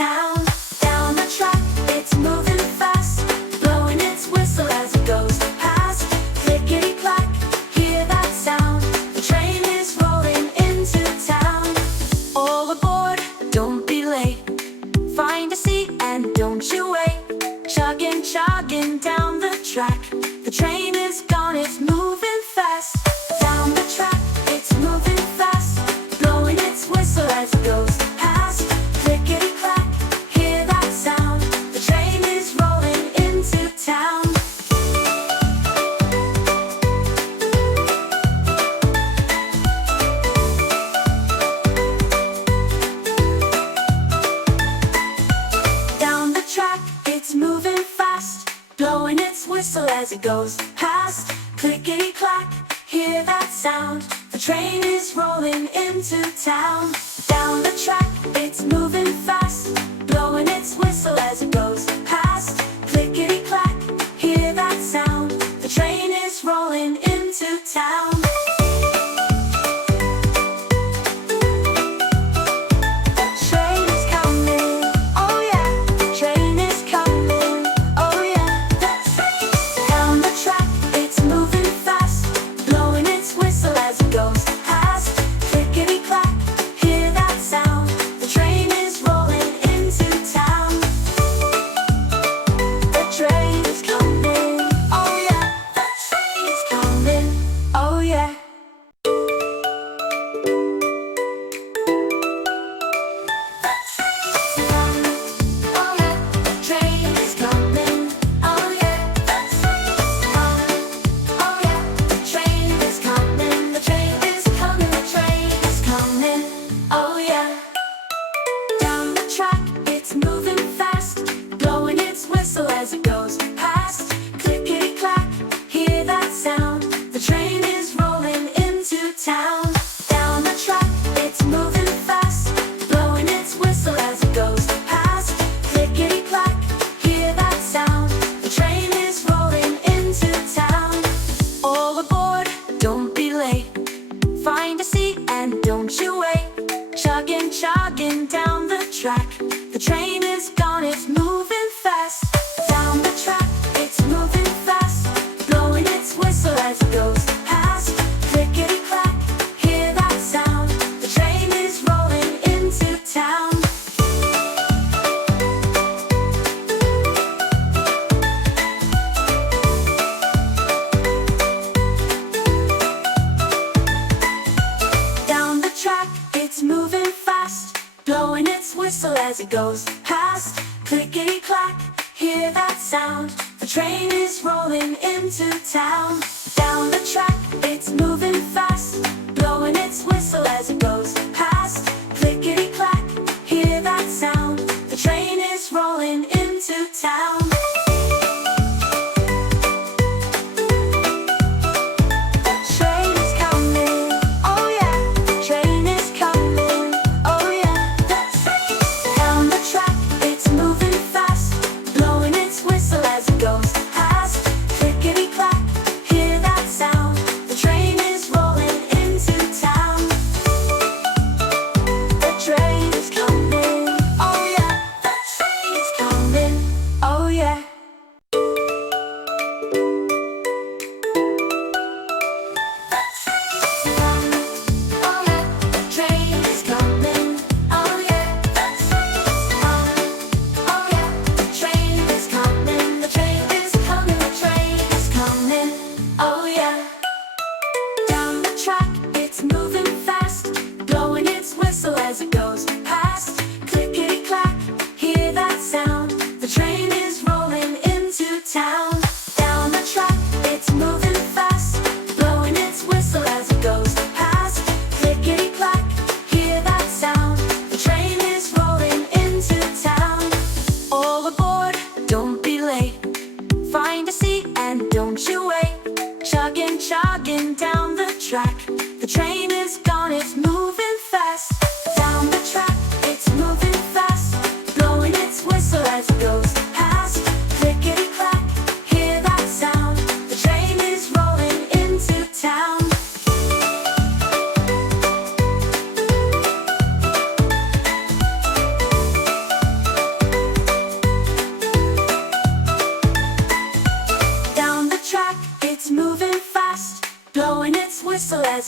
town. Down the track, it's moving fast, blowing its whistle as it goes past. Clickety clack, hear that sound, the train is rolling into town. All aboard, don't be late, find a seat and don't you wait. Chugging, chugging down the track, the train is gone, it's moving fast. Down the track, it's moving fast, blowing its whistle as it goes past. Clickety clack, hear that sound, the train is rolling into town. Down the track, it's moving fast, blowing its whistle as it goes past. Clickety clack, hear that sound, the train is rolling into town. Down the track, it's moving fast, blowing its whistle as it goes past. Clickety clack, hear that sound, the train is rolling into town. As it goes past, clickety clack, hear that sound, the train is rolling into town. Down the track, it's moving fast, blowing its whistle as it goes past. Clickety clack, hear that sound, the train is rolling into town. All aboard, don't be late, find a seat and don't you wait. Chugging, chugging down the track, the train is gone, it's moving fast. Down the track, it's moving fast, blowing its whistle as it goes past. Clickety clack, hear that sound, the train is rolling into town. Down the track, it's moving fast, blowing its whistle as it goes past. Clickety clack, hear that sound, the train is rolling into town. Down the track, it's moving fast, blowing its whistle as it goes past. Clickety clack, hear that sound, the train is rolling into town. Train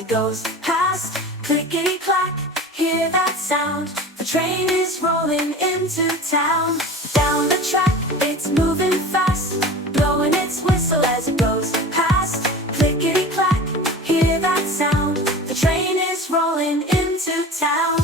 it goes past. Clickety clack, hear that sound. The train is rolling into town. Down the track, it's moving fast, blowing its whistle as it goes past. Clickety clack, hear that sound. The train is rolling into town.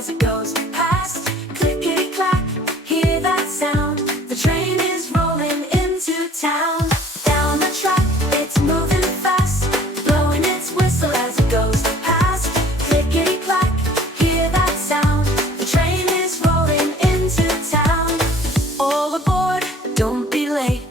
As it goes past, clickety clack, hear that sound. The train is rolling into town. Down the track, it's moving fast, blowing its whistle as it goes past. Clickety clack, hear that sound. The train is rolling into town. All aboard, don't be late.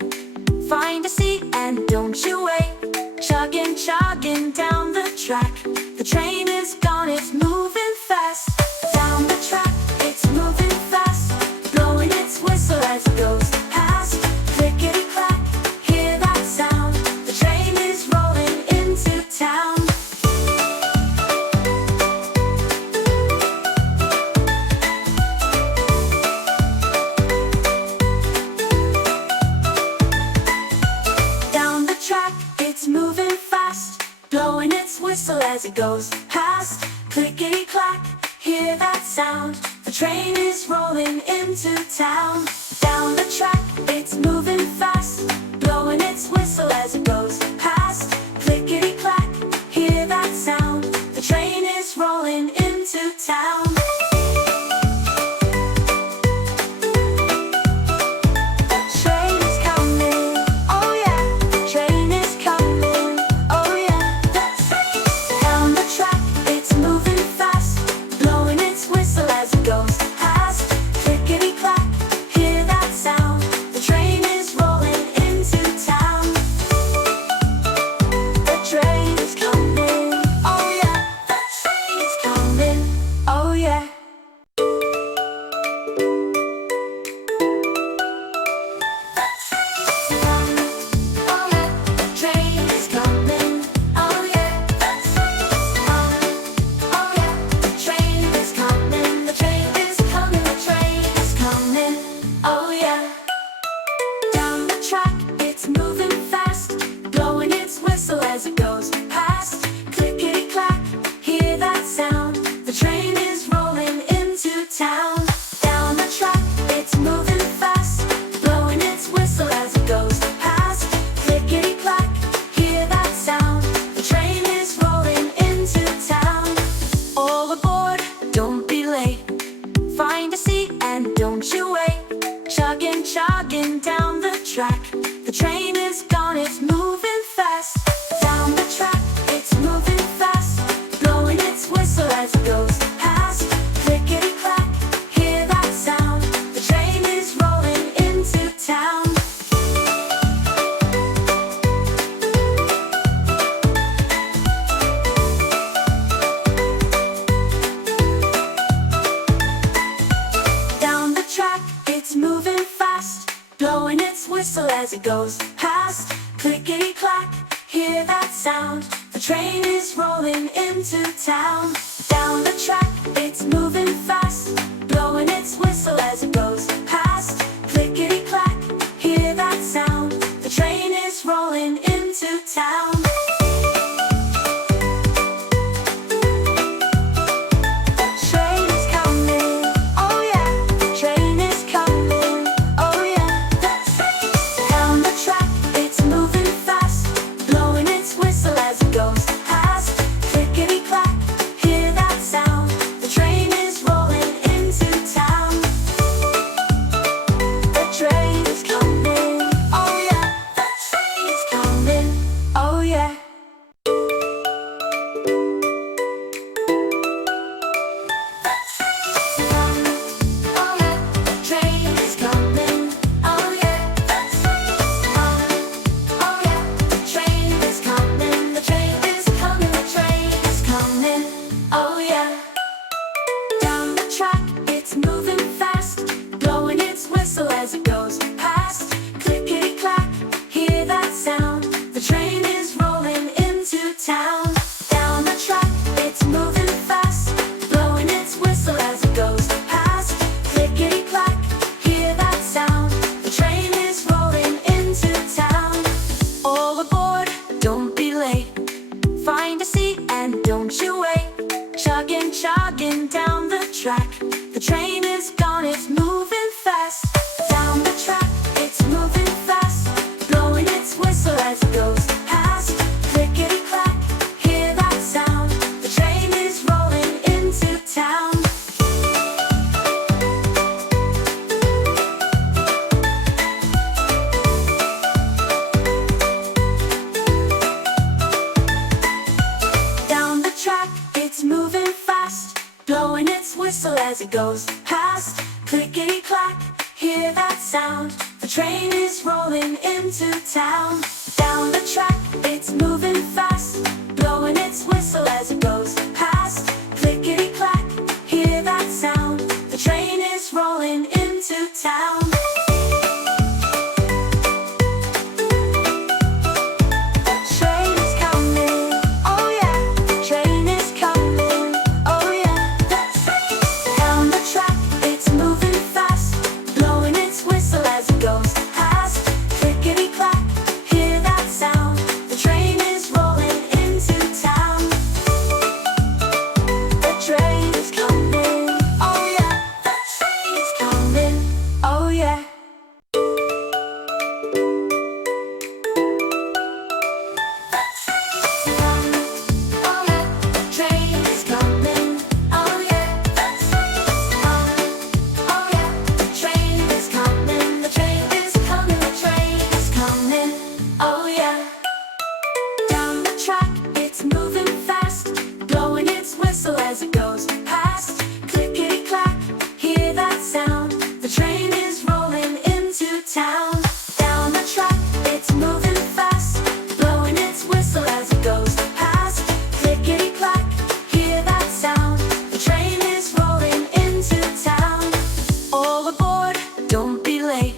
Find a seat and don't you wait. Chugging, chugging down the track. The train is gone, it's moving fast. Down the track, it's moving fast, blowing its whistle as it goes past. Clickety clack, hear that sound. The train is rolling into town. Down the track, it's moving fast, blowing its whistle as it goes past. Clickety clack, hear that sound. The train is rolling into town. Down the track, it's moving fast, blowing its whistle as it goes past. Clickety clack, hear that sound. The train is rolling into town. As it goes past, clickety clack, hear that sound. The train is rolling into town. Down the track, it's moving fast, blowing its whistle as it goes past. Clickety clack, hear that sound. The train is rolling into town. All aboard, don't be late. Find a seat and don't you wait. Chugging, chugging down the track. The train is gone, it's moving fast. Down the track, it's moving fast, blowing its whistle as it goes past. Clickety clack, hear that sound. The train is rolling into town. Down the track, it's moving fast, blowing its whistle as it goes past. Clickety clack, hear that sound. The train is rolling into town. Down the track, it's moving fast, blowing its whistle as it goes past. Clickety clack, hear that sound. The train is rolling into town. as it goes past. Clickety clack, hear that sound. The train is rolling into town. Down the track, it's moving fast, blowing its whistle as it goes past. Clickety clack, hear that sound. The train is rolling into town. As it goes past, clickety clack, hear that sound. The train is rolling into town. Down the track, it's moving fast, blowing its whistle as it goes past. Clickety clack, hear that sound. The train is rolling into town. All aboard, don't be late.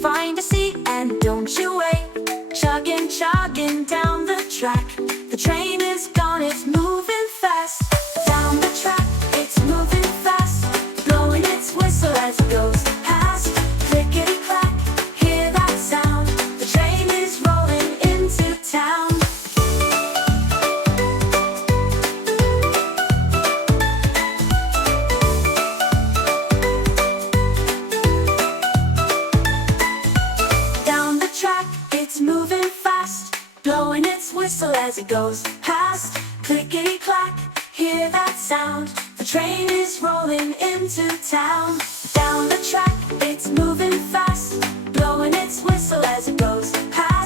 Find a seat and don't you wait. Chugging, chugging down the track. The train is gone, it's moving fast. Down the track, it's moving fast, blowing its whistle as it goes past. Clickety clack, hear that sound. The train is rolling into town. Down the track, it's moving fast, blowing its whistle as it goes past. Clickety clack, hear that sound. The train is rolling into town. Down the track, it's moving fast, blowing its whistle as it goes past.